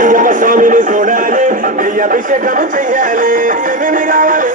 అయ్యప్ప స్వామిని చూడాలి నీ అభిషేకము చెయ్యాలి. కావాలి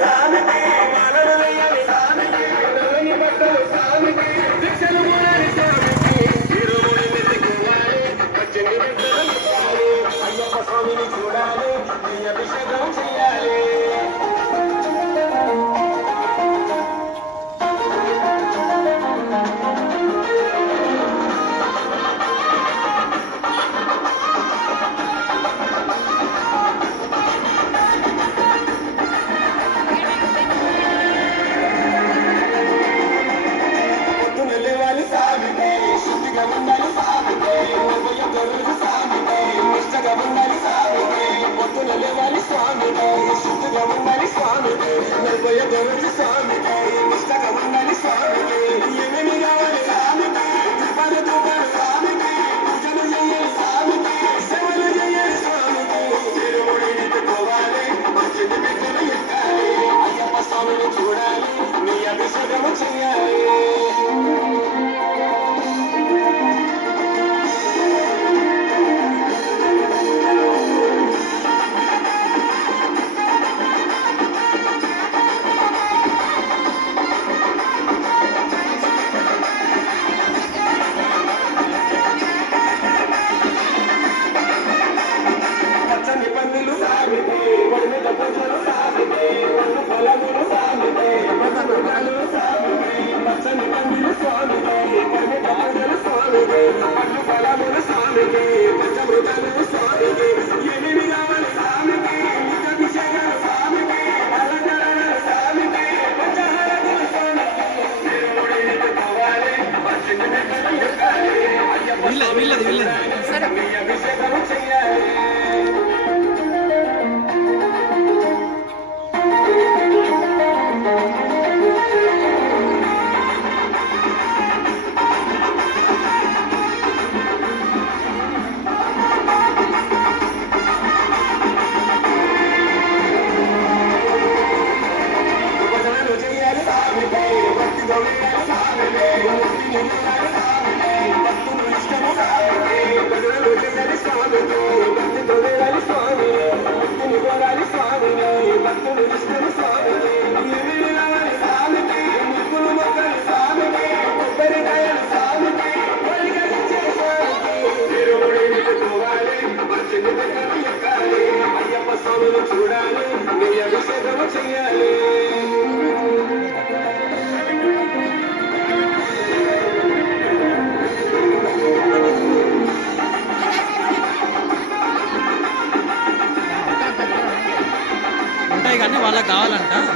ఉంటాయి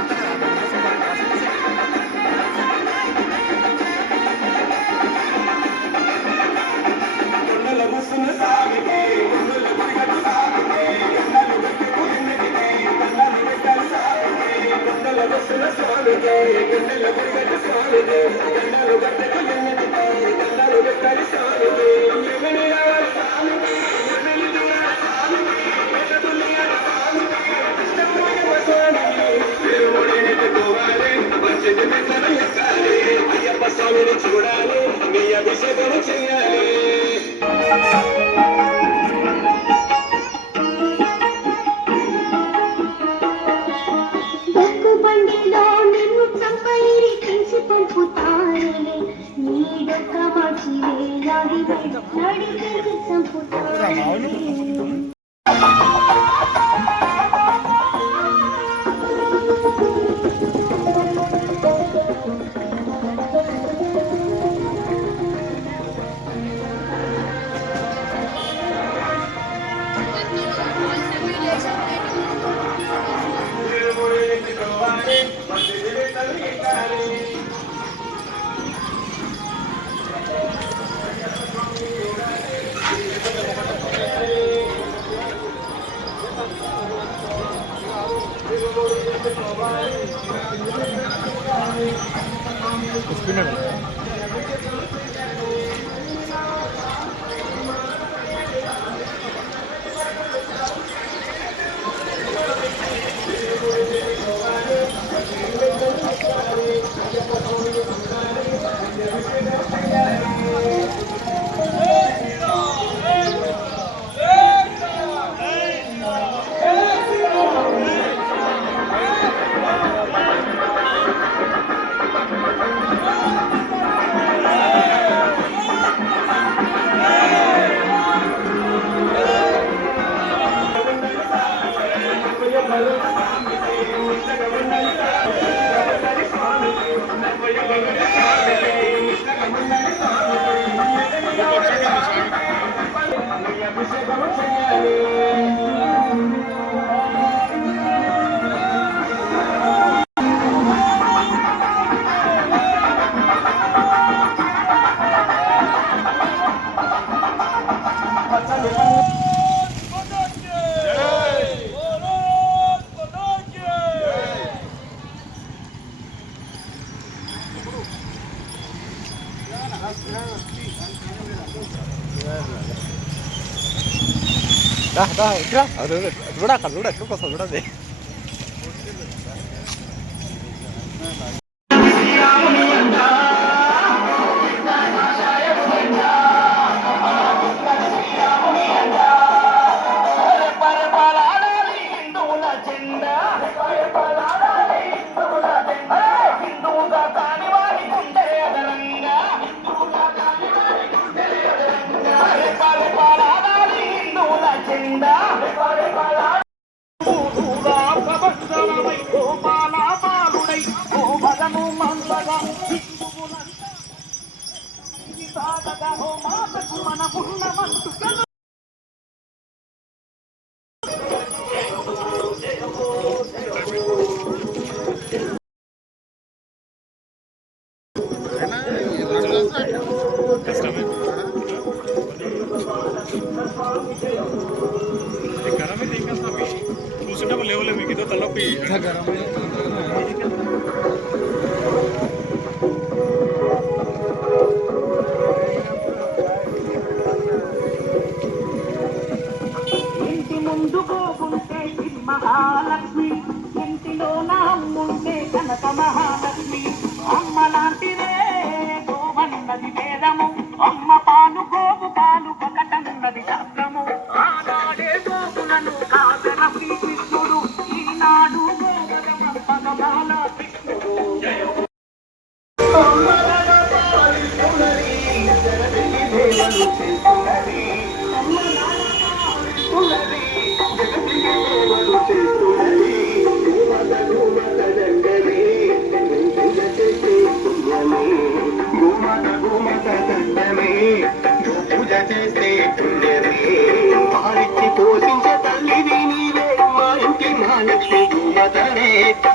dah dah udah udah udah udah udah udah udah udah Vamos lá, vamos, vamos. Mahalakshmi ఇంటిలో నా ఉండే కనక మహాలక్ష్మి. అమ్మ లాంటి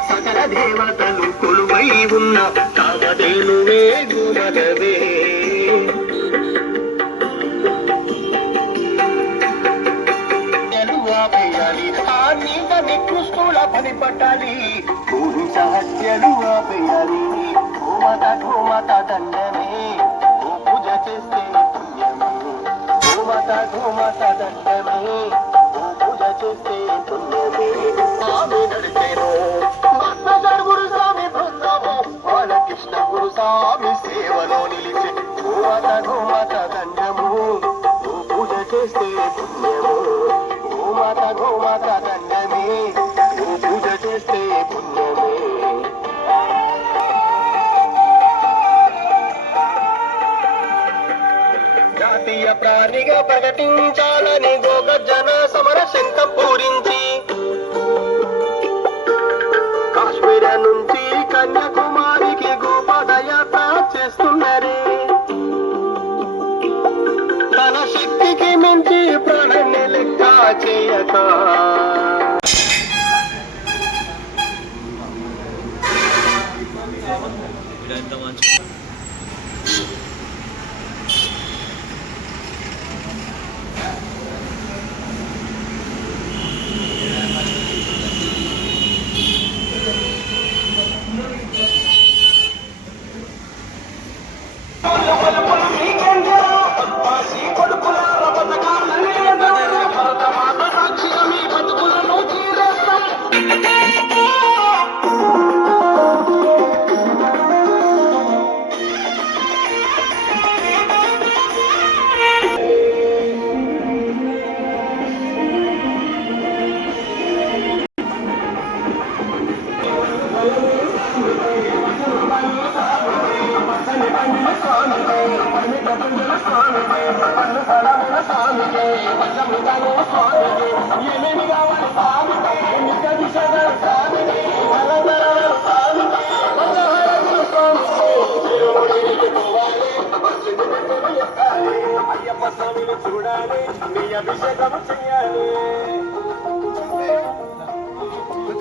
సకల దేవతలు కొలువై ఉన్న కామధేను వేగుమగవే నికృష్ణుల పని పట్టాలి. భూమి సహస్యలు ఆపేయాలి గోమత గోమత దండమే. గో పూజ చేస్తే పుణ్యమే గోమత గోమత దండమే. గో పూజ చేస్తే స్వామి సేవలో నిలిచి భూమత గోమత దండము నువ్వు పూజ చేస్తే పుణ్యము. భూమత దండమే నువ్వు పూజ చేస్తే పుణ్యమే. జాతీయ ప్రాణిగా ప్రకటించ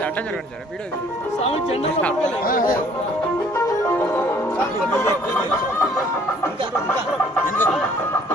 అట్లా జరగండి సార్ వీడియో స్వామి జెండా ఇంకా ఇంకా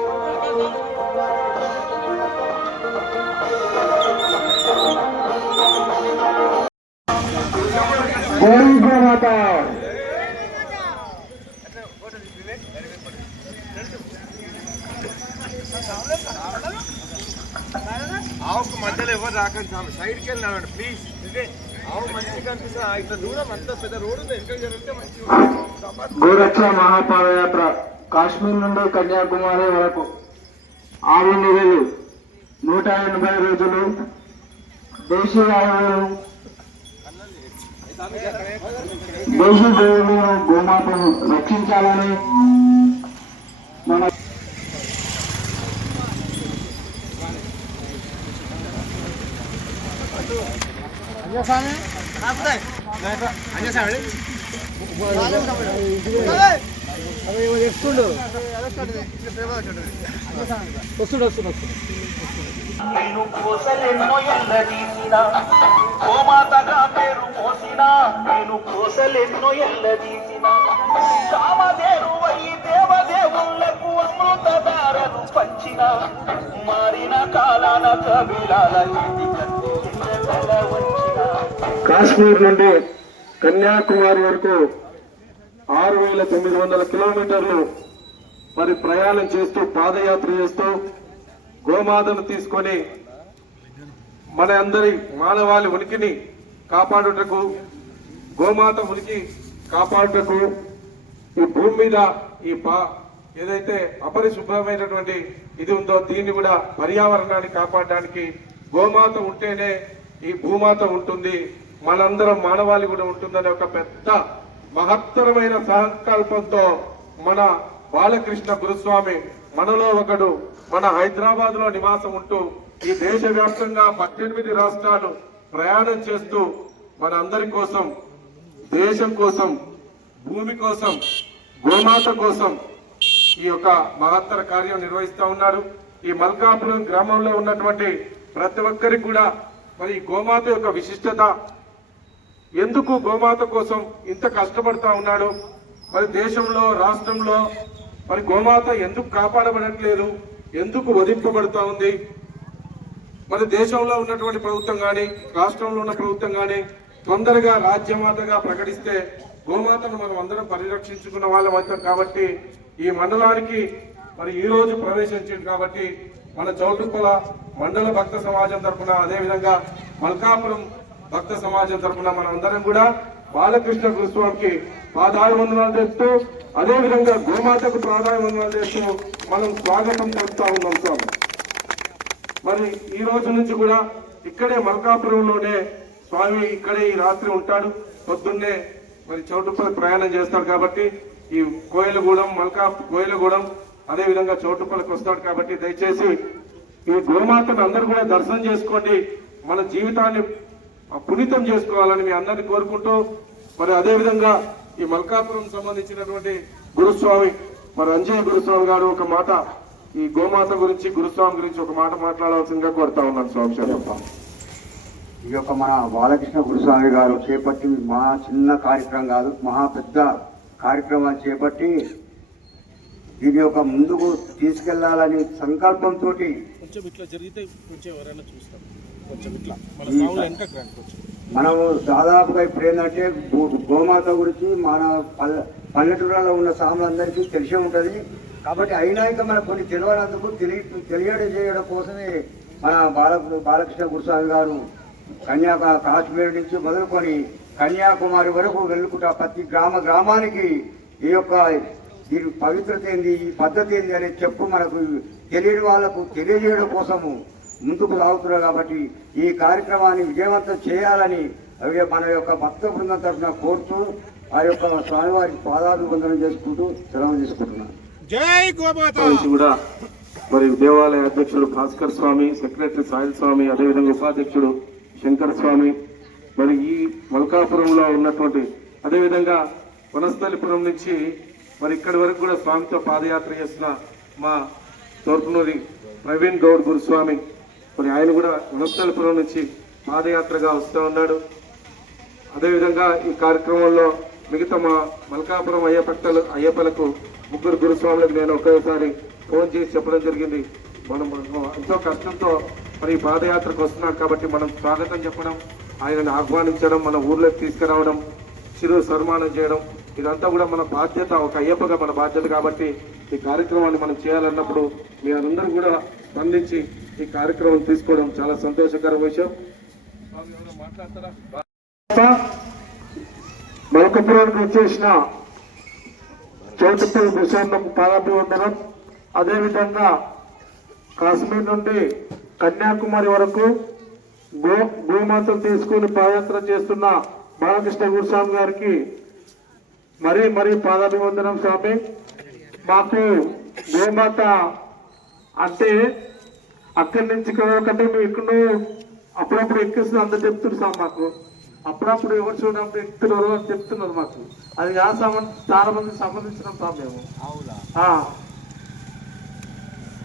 ఆవుకు మధ్యలో ఎవరు రాకండి స్వామి సైడ్కి వెళ్ళినాడు ప్లీజ్ ఆవు మంచిగా కనిపిస్తుంది ఇట్లా దూరం అంత పెద్ద రోడ్డు ఎక్కడ జరిగితే మంచిగా గోరక్ష మహాపాదయాత్ర కాశ్మీర్ నుండి కన్యాకుమారి వరకు. ఆరు నెలలు. నూట ఎనభై రోజులు. దేశీయ ఆవులను దేశీ దేవులను గోమాతను రక్షించాలని మన పేరు నేను కోసలెన్నో ఎల్లదీసిన కామదేరు అయి దేవదేవుళ్ళకు అమృతధారను పంచిన మారిన కాలాన కబిలాల కాశ్మీర్ నుండి కన్యాకుమారి వరకు ఆరు వేల తొమ్మిది వందల కిలోమీటర్లు మరి ప్రయాణం చేస్తూ పాదయాత్ర చేస్తూ గోమాతను తీసుకొని మన అందరి మానవాళి ఉనికిని కాపాడుటకు గోమాత ఉనికి కాపాడుటకు ఈ భూమి మీద ఈ పా ఏదైతే అపరిశుభ్రమైనటువంటి ఇది ఉందో దీన్ని కూడా పర్యావరణాన్ని కాపాడడానికి గోమాత ఉంటేనే ఈ భూమాత ఉంటుంది. మనందరం మానవాళి కూడా ఉంటుందనే ఒక పెద్ద మహత్తరమైన సంకల్పంతో మన బాలకృష్ణ గురుస్వామి మనలో ఒకడు మన హైదరాబాద్లో నివాసం ఉంటూ ఈ దేశవ్యాప్తంగా పద్దెనిమిది రాష్ట్రాలు ప్రయాణం చేస్తూ మన అందరి కోసం దేశం కోసం భూమి కోసం గోమాత కోసం ఈ యొక్క మహత్తర కార్యం నిర్వహిస్తా ఉన్నాడు. ఈ మల్కాపురం గ్రామంలో ఉన్నటువంటి ప్రతి ఒక్కరికి కూడా మరి గోమాత యొక్క విశిష్టత ఎందుకు గోమాత కోసం ఇంత కష్టపడతా ఉన్నాడు? మరి దేశంలో రాష్ట్రంలో మరి గోమాత ఎందుకు కాపాడబడట్లేదు? ఎందుకు వధింపబడుతా ఉంది? మన దేశంలో ఉన్నటువంటి ప్రభుత్వం కానీ రాష్ట్రంలో ఉన్న ప్రభుత్వం కానీ తొందరగా రాజ్యమాతగా ప్రకటిస్తే గోమాతను మనం అందరం పరిరక్షించుకున్న వాళ్ళం అవుతాం కాబట్టి ఈ మండలానికి మరి ఈ రోజు ప్రవేశించింది కాబట్టి మన చౌటుప్పల మండల భక్త సమాజం తరఫున అదేవిధంగా మల్కాపురం భక్త సమాజం తరపున మనం అందరం కూడా బాలకృష్ణ గురుస్వామికి పాదాయ వందనాలు చేస్తూ అదేవిధంగా గోమాతకు పాదాయ వందనాలు చేస్తూ మనం స్వాగతం చెప్తా ఉన్నాం స్వామి. మరి ఈ రోజు నుంచి కూడా ఇక్కడే మల్కాపురంలోనే స్వామి ఇక్కడే ఈ రాత్రి ఉంటాడు. పొద్దున్నే మరి చౌటుప్పల్లి ప్రయాణం చేస్తాడు కాబట్టి ఈ కోయలగూడెం మల్కా కోయలగూడెం అదే విధంగా వస్తాడు కాబట్టి దయచేసి ఈ గోమాతను అందరూ కూడా దర్శనం చేసుకోండి. మన జీవితాన్ని పునీతం చేసుకోవాలని మీ అందరిని కోరుకుంటూ మరి అదే విధంగా ఈ మల్కాపురం సంబంధించినటువంటి గురుస్వామి మరి అంజయ్ గురుస్వామి గారు ఒక మాట ఈ గోమాత గురించి గురుస్వామి గురించి ఒక మాట మాట్లాడాల్సిందిగా కోరుతా ఉన్నాను స్వామి ఈ యొక్క మన బాలకృష్ణ గురుస్వామి గారు చేపట్టి మా చిన్న కార్యక్రమం కాదు మహా పెద్ద కార్యక్రమాన్ని చేపట్టి దీని యొక్క ముందుకు తీసుకెళ్ళాలని సంకల్పంతో కొంచెం ఇట్లా జరిగితే కొంచెం ఎవరైనా చూస్తాం కొంచెం ఇట్లా. మన వెనకకు రండి కొంచెం. దాదాపుగా ఇప్పుడు ఏంటంటే గోమాత గురించి మన పల్లె పల్లెటూళ్ళలో ఉన్న సాములందరికీ తెలిసే ఉంటుంది. కాబట్టి అయినా ఇంకా మనకు కొన్ని తెలియనందుకు తెలియ తెలియజేయడం కోసమే మన బాల బాలకృష్ణ గురుస్వామి గారు కన్యాక కాశ్మీర్ నుంచి మొదలుకొని కన్యాకుమారి వరకు వెళ్ళుకుంటా ప్రతి గ్రామ గ్రామానికి ఈ యొక్క దీని పవిత్రత ఏంది ఈ పద్ధతి ఏంది అనేది చెప్పు మనకు తెలియని వాళ్ళకు తెలియజేయడం కోసము ముందుకు సాగుతున్నారు కాబట్టి ఈ కార్యక్రమాన్ని విజయవంతం చేయాలని అవి మన యొక్క భక్త బృందం తరఫున కోరుతూ ఆ యొక్క స్వామివారికి పాదాలు వందనం చేసుకుంటూ సెలవు తీసుకుంటున్నాను. కూడా మరి దేవాలయ అధ్యక్షుడు భాస్కర్ స్వామి సెక్రటరీ సాయిల్ స్వామి అదేవిధంగా ఉపాధ్యక్షుడు శంకర్ స్వామి మరి ఈ మల్కాపురంలో ఉన్నటువంటి అదేవిధంగా వనస్థలిపురం నుంచి మరి ఇక్కడి వరకు కూడా స్వామితో పాదయాత్ర చేస్తున్న మా తోర్పునూరి ప్రవీణ్ గౌడ్ గురుస్వామి మరి ఆయన కూడా వనస్థలిపురం నుంచి పాదయాత్రగా వస్తూ ఉన్నాడు. అదేవిధంగా ఈ కార్యక్రమంలో మిగతా మా మల్కాపురం అయ్యపట్టలు అయ్యప్పలకు ముగ్గురు గురుస్వాములకు నేను ఒకేసారి ఫోన్ చేసి చెప్పడం జరిగింది. మనం ఎంతో కష్టంతో మరి ఈ పాదయాత్రకు వస్తున్నాం కాబట్టి మనం స్వాగతం చెప్పడం ఆయనను ఆహ్వానించడం మన ఊర్లోకి తీసుకురావడం చిరు సన్మానం చేయడం ఇదంతా కూడా మన బాధ్యత ఒక అయ్యప్పగా మన బాధ్యత కాబట్టి ఈ కార్యక్రమాన్ని మనం చేయాలన్నప్పుడు మీ అందరూ కూడా స్పందించి ఈ కార్యక్రమం తీసుకోవడం చాలా సంతోషకర విషయం. మాట్లాడతారా మలకపురానికి వచ్చేసిన చౌటుపల్లి భూషణకు పాదాభివందనం అదేవిధంగా కాశ్మీర్ నుండి కన్యాకుమారి వరకు గో గోమాతను తీసుకుని పాదయాత్ర చేస్తున్న బాలకృష్ణ గురుస్వామి గారికి మరీ మరీ పాదాభివందనం స్వామి. మాకు గోమాత అంటే అక్కడి నుంచి ఒకటి మేము ఇక్కడ అప్పుడప్పుడు ఎక్కిస్తున్నా అందరు చెప్తున్నారు సార్ మాకు. అప్పుడప్పుడు ఎవరు చూడప్పుడు ఎక్కుతున్నారు అని చెప్తున్నారు మాకు. అది ఆ సంబంధ చాలా మంది సంబంధించిన సార్ మేము. ఆ.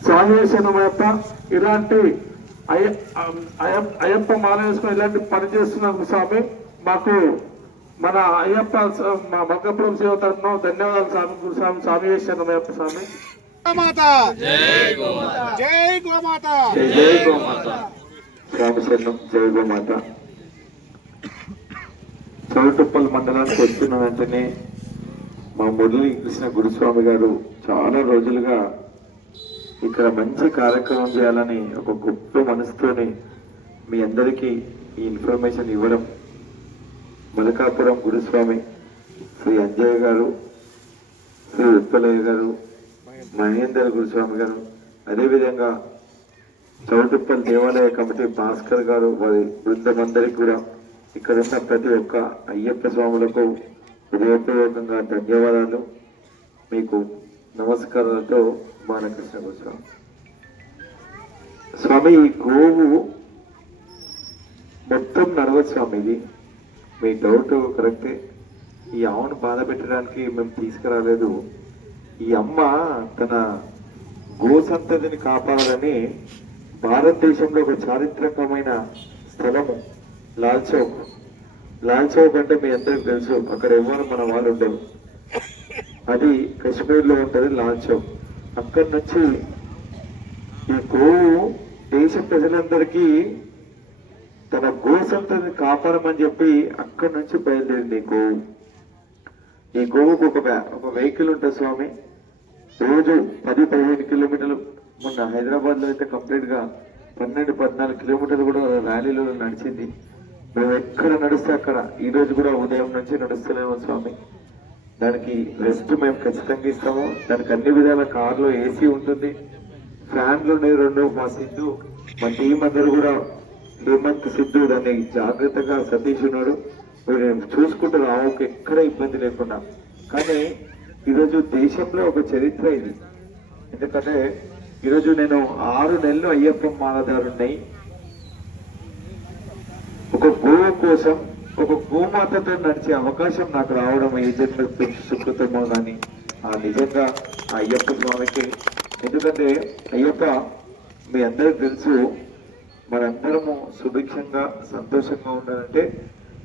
స్వామి శరణమయ్యప్ప ఇలాంటి అయ్య అయ్య- అయ్యప్ప మాల వేసుకుని ఇలాంటి పని చేస్తున్నాం స్వామి. మాకు మన అయ్యప్ప మా మగ్గపురం సేవ తరఫున ధన్యవాదాలు స్వామి గురుస్వామి స్వామి శరణమయ్యప్ప స్వామి. జై గోమాత! జై గోమాత! స్వామి జై గోమాత! చౌటుప్పల్ మండలానికి వచ్చిన వెంటనే మా మురళీ కృష్ణ గురుస్వామి గారు చాలా రోజులుగా ఇక్కడ మంచి కార్యక్రమం చేయాలని ఒక గొప్ప మనసుతోని మీ అందరికీ ఈ ఇన్ఫర్మేషన్ ఇవ్వడం మలకాపురం గురుస్వామి శ్రీ అంజయ్య గారు శ్రీ ఉత్పలయ్య గారు మహేందర్ గురుస్వామి గారు అదేవిధంగా చౌటుప్పల్ దేవాలయ కమిటీ భాస్కర్ గారు వారి బృందం కూడా ఇక్కడ ఉన్న ప్రతి ఒక్క అయ్యప్ప స్వాములకు హృదయపూర్వకంగా ధన్యవాదాలు. మీకు నమస్కారాలతో బాలకృష్ణ గోస్వామి స్వామి ఈ గోవు మొత్తం నడవదు స్వామి ఇది. మీ డౌట్ కరెక్టే. ఈ ఆవును బాధ పెట్టడానికి మేము తీసుకురాలేదు. ఈ అమ్మ తన గోసంతతిని కాపాడాలని భారతదేశంలో ఒక చారిత్రకమైన స్థలము లాల్ చౌక్. లాల్ చౌక్ అంటే మీ అందరికి తెలుసు అక్కడ ఎవరు మన వాళ్ళు ఉండరు. అది కశ్మీర్లో ఉంటుంది ఉంటది లాల్ చౌక్. అక్కడి నుంచి ఈ గోవు దేశ ప్రజలందరికీ తన గోసంతని కాపాడమని చెప్పి అక్కడి నుంచి బయలుదేరింది ఈ గోవు. ఈ గోవుకు ఒక ఒక వెహికల్ ఉంటుంది స్వామి. రోజు పది పదిహేను కిలోమీటర్లు మొన్న హైదరాబాద్లో అయితే కంప్లీట్గా పన్నెండు పద్నాలుగు కిలోమీటర్లు కూడా ర్యాలీలో నడిచింది. మేము ఎక్కడ నడిస్తే అక్కడ ఈ రోజు కూడా ఉదయం నుంచి నడుస్తలేము స్వామి. దానికి రెస్ట్ మేము ఖచ్చితంగా ఇస్తాము. దానికి అన్ని విధాల కార్లో ఏసీ ఉంటుంది. ఫ్యాన్లు ఉన్నాయి రెండు మా సిద్ధు మా టీం అందరూ కూడా హేమంత్ సిద్ధు దాన్ని జాగ్రత్తగా సతీష్ ఉన్నాడు. వీరు చూసుకుంటారు ఎక్కడ ఇబ్బంది లేకుండా. కానీ ఈరోజు దేశంలో ఒక చరిత్ర ఇది. ఎందుకంటే ఈరోజు నేను ఆరు నెలలు అయ్యప్ప మాలదారున్నాయి ఒక గోవు కోసం ఒక గోమాతతో నడిచే అవకాశం నాకు రావడం ఏ జన్మ సుకృతమో కానీ ఆ నిజంగా ఆ అయ్యప్ప స్వామికి. ఎందుకంటే అయ్యప్ప మీ అందరికి తెలుసు మనందరము సుభిక్షంగా సంతోషంగా ఉండాలంటే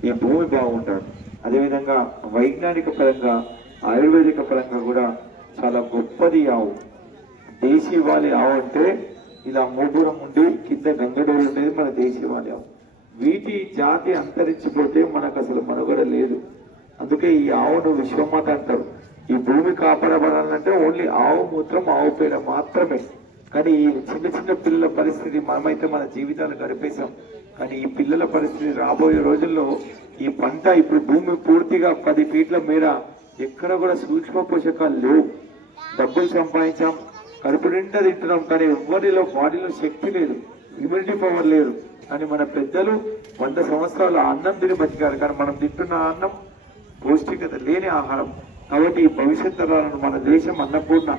ఈ భూమి బాగుండాలి అదేవిధంగా వైజ్ఞానిక పరంగా ఆయుర్వేదిక పరంగా కూడా చాలా గొప్పది ఆవు. దేశీవాలి ఆవు అంటే ఇలా మూపురం ఉండి కింద గంగడోలు ఉండేది మన దేశీవాలి ఆవు. వీటి జాతి అంతరించిపోతే మనకు అసలు మనుగడ లేదు. అందుకే ఈ ఆవును విశ్వమాత అంటారు. ఈ భూమి కాపాడబడాలంటే ఓన్లీ ఆవు మూత్రం ఆవు పేడ మాత్రమే. కానీ ఈ చిన్న చిన్న పిల్లల పరిస్థితి మనమైతే మన జీవితాలు గడిపేశాం. కానీ ఈ పిల్లల పరిస్థితి రాబోయే రోజుల్లో ఈ పంట ఇప్పుడు భూమి పూర్తిగా పది ఫీట్ల మేర ఎక్కడ కూడా సూక్ష్మ పోషకాలు లేవు. డబ్బులు సంపాదించాం కడుపు నిండా తింటున్నాం కానీ ఎవరిలో బాడీలో శక్తి లేదు ఇమ్యూనిటీ పవర్ లేదు. అని మన పెద్దలు వంద సంవత్సరాలు అన్నం తిని బతికారు కానీ మనం తింటున్న అన్నం పౌష్టికత లేని ఆహారం. కాబట్టి ఈ భవిష్యత్ తరాలను మన దేశం అన్నపూర్ణ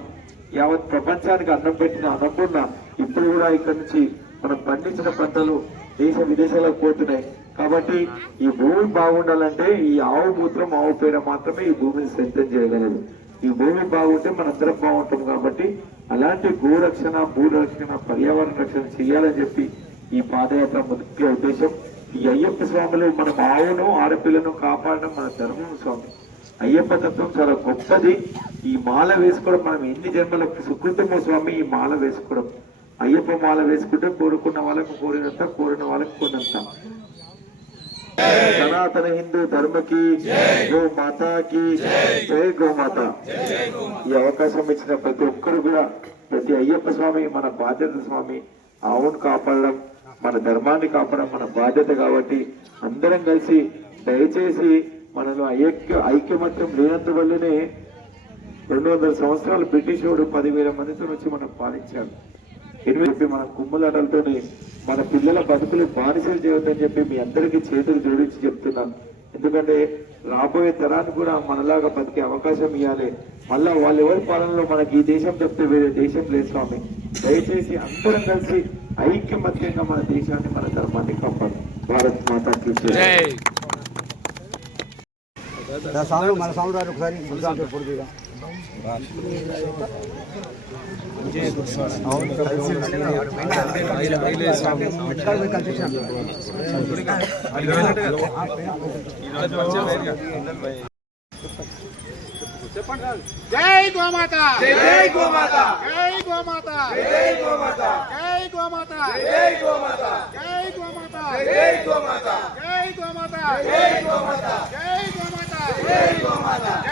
యావత్ ప్రపంచానికి అన్నం పెట్టిన అన్నపూర్ణ ఇప్పుడు కూడా ఇక్కడ నుంచి మనం పండించిన పంటలు దేశ విదేశాలకు పోతున్నాయి. కాబట్టి ఈ భూమి బాగుండాలంటే ఈ ఆవు మూత్రం ఆవు పేడ మాత్రమే ఈ భూమిని సిద్ధం చేయగలదు. ఈ భూమి బాగుంటే మనందరం బాగుంటాం కాబట్టి అలాంటి భూరక్షణ భూరక్షణ పర్యావరణ రక్షణ చేయాలని చెప్పి ఈ పాదయాత్ర ముఖ్య ఉద్దేశం. ఈ అయ్యప్ప స్వాములు మనం ఆవును ఆడపిల్లను కాపాడడం మన ధర్మం స్వామి. అయ్యప్ప తత్వం చాలా గొప్పది. ఈ మాల వేసుకోవడం మనం ఎన్ని జన్మలకు సుకృతమో స్వామి ఈ మాల వేసుకోవడం. అయ్యప్ప మాల వేసుకుంటే కోరుకున్న వాళ్ళకు కోరినంత కోరిన వాళ్ళకు కొన్నంత. సనాతన హిందూ ధర్మకి గో మాతాకి జై గోమాత ఈ అవకాశం ఇచ్చిన ప్రతి ఒక్కరు కూడా ప్రతి అయ్యప్ప స్వామి మన బాధ్యత స్వామి ఆవును కాపాడడం మన ధర్మాన్ని కాపాడడం మన బాధ్యత కాబట్టి అందరం కలిసి దయచేసి మనలో ఐక్య ఐక్యమత్యం లేనందువల్లనే రెండు వందల సంవత్సరాలు బ్రిటిష్ వాడు పదివేల మందితో వచ్చి మనం పాలించారు ఎనిమిది చెప్పి మన కుమ్ములాటలతోని మన పిల్లల బతుకులు బానిసలు చేయొద్దని చెప్పి మీ అందరికీ చేతులు జోడించి చెప్తున్నాను ఎందుకంటే రాబోయే తరానికి కూడా మనలాగా బతికే అవకాశం ఇవ్వాలి మళ్ళా వాళ్ళు ఎవరి పాలనలో మనకి ఈ దేశం తప్పితే వేరే దేశం లేదు స్వామి. దయచేసి అందరం కలిసి ఐక్యమత్యంగా మన దేశాన్ని మన ధర్మాన్ని కాపాడు. భారత్ మాతాకి జై. స్వామి మన గారు ఒకసారి పొడిదిగా జై గోమాత జై గోమాత జై గోమాత జై గోమాత జై గోమాత జై గోమాత జై గోమాత జై గోమాత జై గోమాత జై గోమాత జై గోమాత జై గోమాత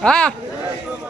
Ah!